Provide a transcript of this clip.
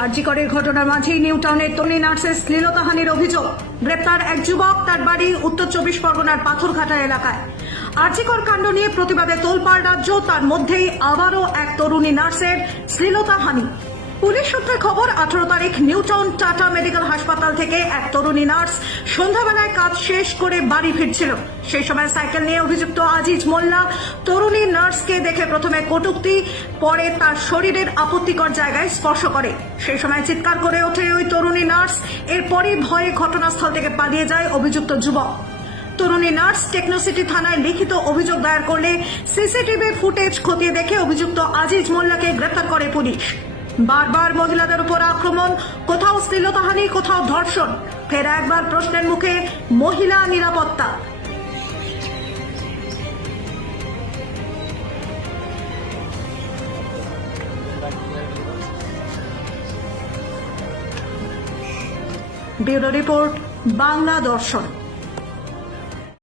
আরজিকরের ঘটনার মাঝেই নিউ টাউনের তরুণী নার্সের শ্লীলতাহানির অভিযোগ। গ্রেপ্তার এক যুবক, তার বাড়ি উত্তর 24 পরগনার পাথরঘাটা এলাকায়। আরজিকর কাণ্ড নিয়ে প্রতিবাদে তোলপাড় রাজ্য, তার মধ্যেই আবারও এক তরুণী নার্সের শ্লীলতাহানি। পুলিশ সূত্রে খবর, 18 তারিখ নিউ টাউন টাটা মেডিকেল হাসপাতাল থেকে এক তরুণী নার্স সন্ধ্যাবেলায় কাজ শেষ করে বাড়ি ফিরছিল। সেই সময় সাইকেল নিয়ে অভিযুক্ত আজিজ মোল্লা তরুণী নার্সকে দেখে প্রথমে কটূক্তি, পরে তার শরীরের আপত্তিকর জায়গায় স্পর্শ করে। সেই সময় চিৎকার করে ওঠে ওই তরুণী নার্স। এরপরই ভয়ে ঘটনাস্থল থেকে পালিয়ে যায় অভিযুক্ত যুবক। তরুণী নার্স টেকনোসিটি থানায় লিখিত অভিযোগ দায়ের করলে সিসিটিভি ফুটেজ খতিয়ে দেখে অভিযুক্ত আজিজ মোল্লাকে গ্রেফতার করে পুলিশ। বারবার মহিলাদের উপর আক্রমণ, কোথাও শ্লীলতাহানি, কোথাও ধর্ষণ। ফের একবার প্রশ্নের মুখে মহিলা নিরাপত্তা। ব্যুরো রিপোর্ট, বাংলা দর্শন।